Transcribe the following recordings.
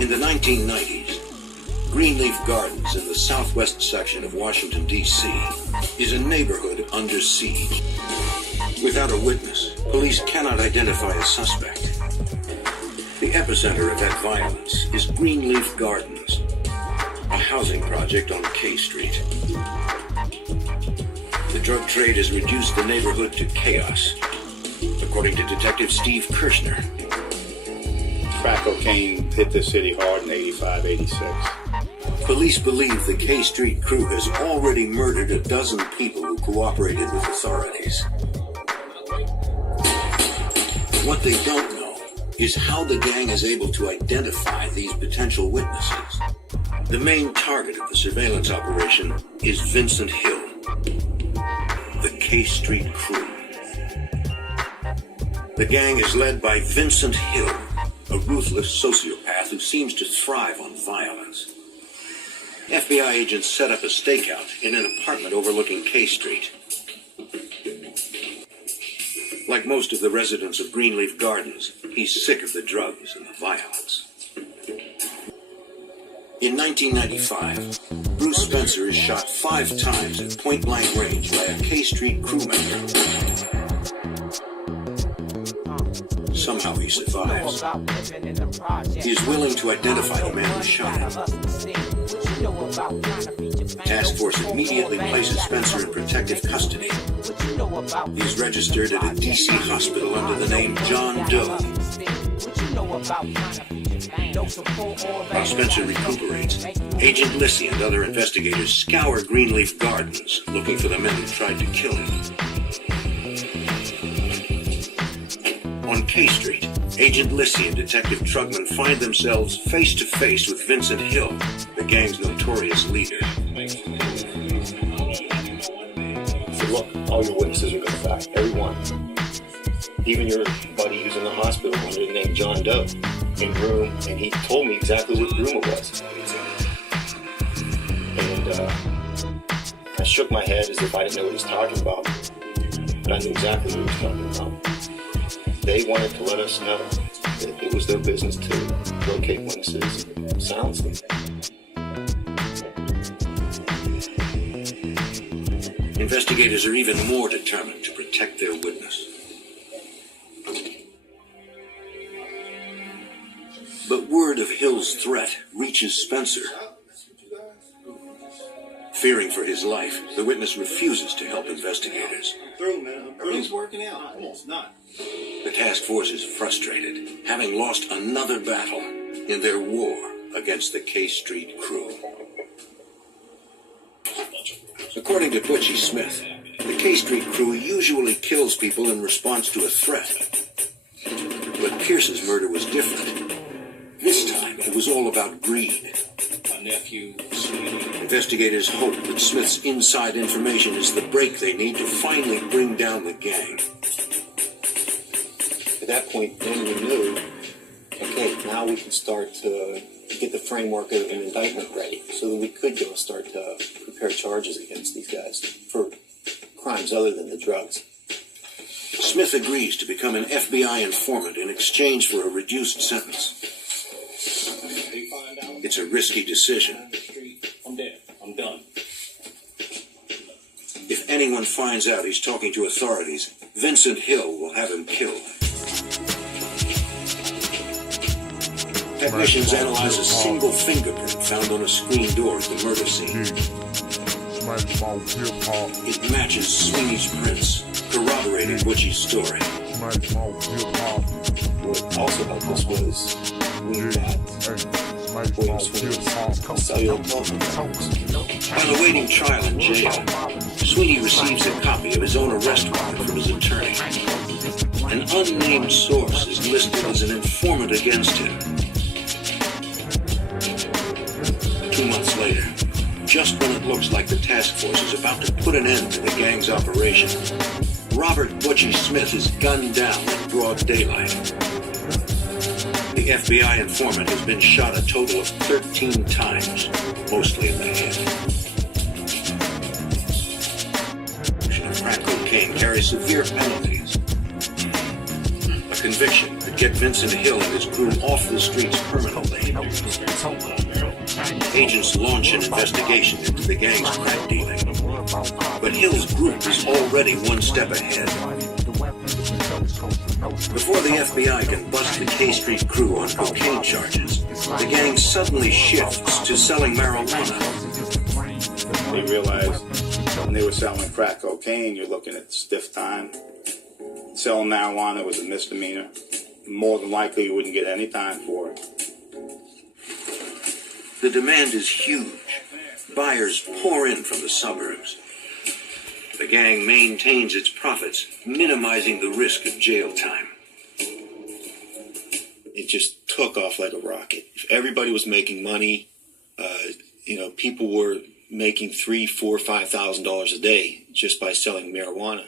In the 1990s, Greenleaf Gardens in the southwest section of Washington, D.C. is a neighborhood under siege. Without a witness, police cannot identify a suspect. The epicenter of that violence is Greenleaf Gardens, a housing project on K Street. The drug trade has reduced the neighborhood to chaos, according to Detective Steve Kirshner. Crack cocaine hit the city hard in 85, 86. Police believe the K Street crew has already murdered a dozen people who cooperated with authorities. What they don't know is how the gang is able to identify these potential witnesses. The main target of the surveillance operation is Vincent Hill, the K Street crew. The gang is led by Vincent Hill, a ruthless sociopath who seems to thrive on violence. FBI agents set up a stakeout in an apartment overlooking K Street. Like most of the residents of Greenleaf Gardens, he's sick of the drugs and the violence. In 1995, Bruce Spencer is shot 5 times at point-blank range by a K Street crew member. Somehow he survives. He is willing to identify the man who shot him. Task Force immediately places Spencer in protective custody. He is registered at a D.C. hospital under the name John Doe. While Spencer recuperates, Agent Lissy and other investigators scour Greenleaf Gardens looking for the men who tried to kill him. On K Street, Agent Lissy and Detective Trugman find themselves face to face with Vincent Hill, the gang's notorious leader. So look, all your witnesses are going to fact, everyone. Even your buddy who's in the hospital under the name John Doe in room, and he told me exactly what room it was. And I shook my head as if I didn't know what he was talking about, but I knew exactly what he was talking about. They wanted to let us know that it was their business to locate witnesses and silence them. Investigators are even more determined to protect their witness. But word of Hill's threat reaches Spencer. Fearing for his life, the witness refuses to help investigators. Everything's working out. Almost not. The task force is frustrated, having lost another battle in their war against the K Street crew. According to Butchie Smith, the K Street crew usually kills people in response to a threat. But Pierce's murder was different. This time, it was all about greed. My nephew, Investigators hope that Smith's inside information is the break they need to finally bring down the gang. At that point, then we knew, okay, now we can start to get the framework of an indictment ready so that we could go start to prepare charges against these guys for crimes other than the drugs. Smith agrees to become an FBI informant in exchange for a reduced sentence. It's a risky decision. I'm dead. I'm done. If anyone finds out he's talking to authorities, Vincent Hill will have him killed. Technicians analyze a single fingerprint found on a screen door at the murder scene. It matches Sweeney's prints, corroborating Butchie's story. What also helped us was we got cellular telephone towers. While awaiting trial in jail, Sweeney receives a copy of his own arrest warrant from his attorney. An unnamed source is listed as an informant against him. 2 months later, just when it looks like the task force is about to put an end to the gang's operation, Robert Butchie Smith is gunned down in broad daylight. The FBI informant has been shot a total of 13 times, mostly in the head. Crack cocaine carries severe penalties. A conviction could get Vincent Hill and his crew off the streets permanently. Agents launch an investigation into the gang's crack dealing, but Hill's group is already one step ahead. Before the FBI can bust the K Street crew on cocaine charges, the gang suddenly shifts to selling marijuana. They realized when they were selling crack cocaine, you're looking at stiff time. Selling marijuana was a misdemeanor. More than likely, you wouldn't get any time for it. The demand is huge. Buyers pour in from the suburbs. The gang maintains its profits, minimizing the risk of jail time. It just took off like a rocket. If everybody was making money, people were making $3,000, $4,000, $5,000 a day just by selling marijuana.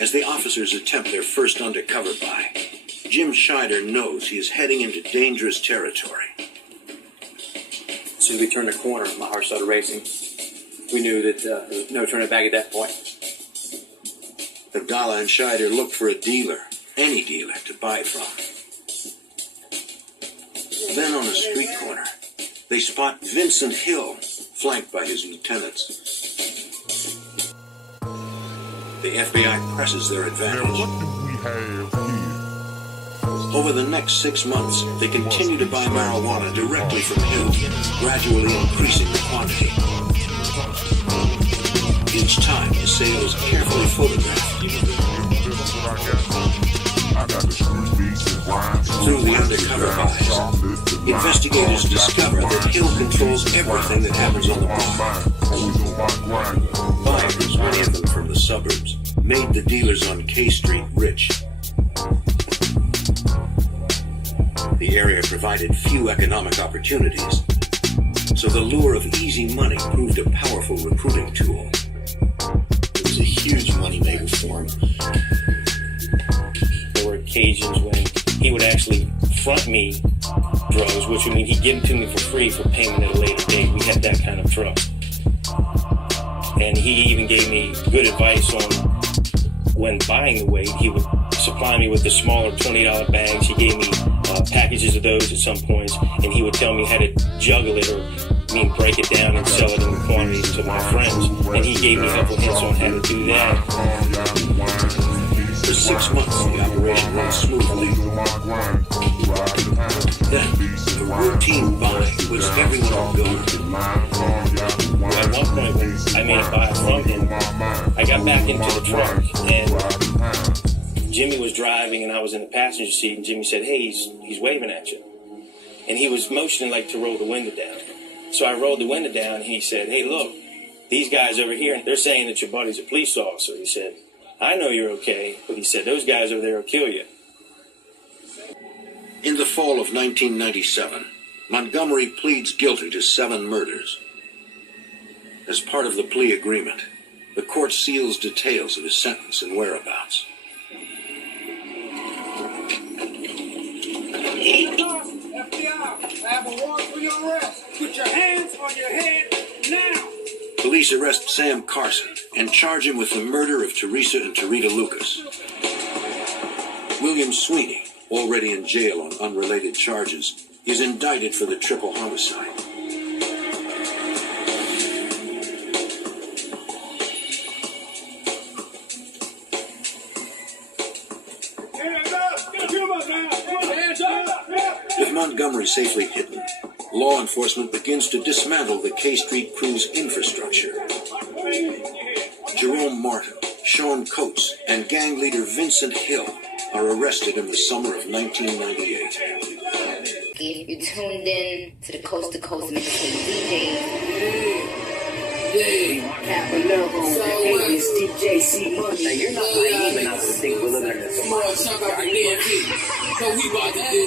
As the officers attempt their first undercover buy, Jim Scheider knows he is heading into dangerous territory. As soon as we turned the corner, my heart started racing. We knew that there was no turning back at that point. Abdallah and Scheider look for a dealer, any dealer, to buy from. Then on a street corner, they spot Vincent Hill, flanked by his lieutenants. The FBI presses their advantage. Over the next 6 months, they continue to buy marijuana directly from Hill, gradually increasing the quantity. Each time, the sale is carefully photographed. Through the undercover buys, investigators discover that Hill controls everything that happens on the block. Buyers, many of them from the suburbs, made the dealers on K Street rich. The area provided few economic opportunities, so the lure of easy money proved a powerful recruiting tool. It was a huge moneymaker for him. There were occasions when he would actually front me drugs, which would mean he'd give them to me for free for payment at a later date. We had that kind of trust. And he even gave me good advice on when buying the weight. He would supply me with the smaller $20 bags. He gave me packages of those at some points, and he would tell me how to juggle it, or break it down and sell it in the quantity to my friends. And he gave me helpful hints on how to do that. For 6 months, the operation ran smoothly. Then, the routine buy was everyone on building. At one point, when I made a buy from him, I got back into the truck, and Jimmy was driving, and I was in the passenger seat, and Jimmy said, "Hey, he's waving at you." And he was motioning like to roll the window down. So I rolled the window down, and he said, "Hey, look, these guys over here, they're saying that your buddy's a police officer." He said, "I know you're okay," but he said, "Those guys over there will kill you." In the fall of 1997, Montgomery pleads guilty to 7 murders. As part of the plea agreement, the court seals details of his sentence and whereabouts. FBI, I have a warrant for your arrest. Put your hands on your head now. Police arrest Sam Carson and charge him with the murder of Teresa and Tarita Lucas. William Sweeney, already in jail on unrelated charges, is indicted for the triple homicide. With Montgomery safely hidden, law enforcement begins to dismantle the K Street crew's infrastructure. Jerome Martin, Sean Coates, and gang leader Vincent Hill are arrested in the summer of 1998. You tuned in to the Coast to Coast mixtape DJs. Cabellero, alias TJC Money. Now you're not naive enough to think we're living in this So we about to do,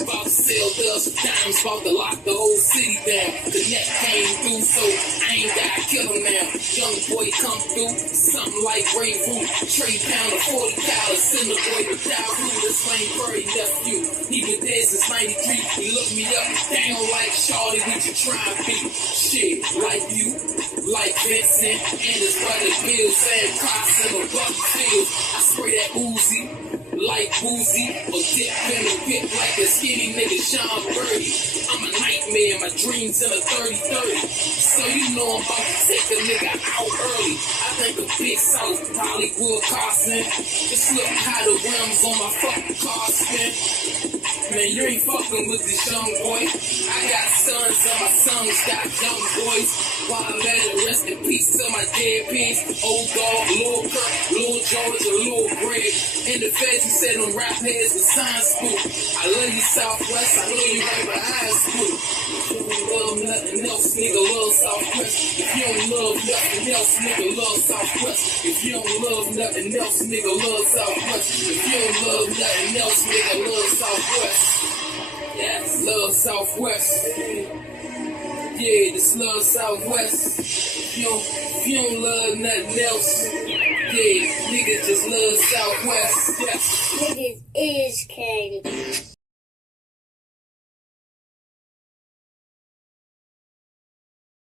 about to sell dust, dimes, about to lock the whole city down. The net came through, so I ain't gotta kill him now. Young boy come through, something like grapefruit. Trade pound of 40 cal, send the boy without who. This Wayne Curry nephew, he been dead since 93. He looked me up, dang on like Shawty, we can try and beat. Shit, like you, like Vincent, and his brother Bill, Sam Carson, a Buck Field. I spray that Uzi. like Boozy, or dip in the pit like a skinny nigga Sean Birdie. I'm a nightmare, my dreams in a 30-30. So you know I'm about to take a nigga out early. I think a big South Hollywood Carson. Just look how the rims on my fucking car spin. Man, you ain't fucking with this young boy. I got sons and my sons got young boys. While I'm at it, rest in peace to my dead pigs. Old dog, Lil Kirk, Lil George, and Lil Greg. In the feds, he said them rap heads with sign Spook. I love you Southwest, I love you right behind Spook. If you don't love nothing else, nigga, love Southwest. If you don't love nothing else, nigga, love Southwest. If you don't love nothing else, nigga, love Southwest. If you don't love nothing else, nigga, love Southwest. Yes, love Southwest. Yeah, this love Southwest. If you don't love nothing else, yeah, niggas just love Southwest. Yes. Niggas is KDAD.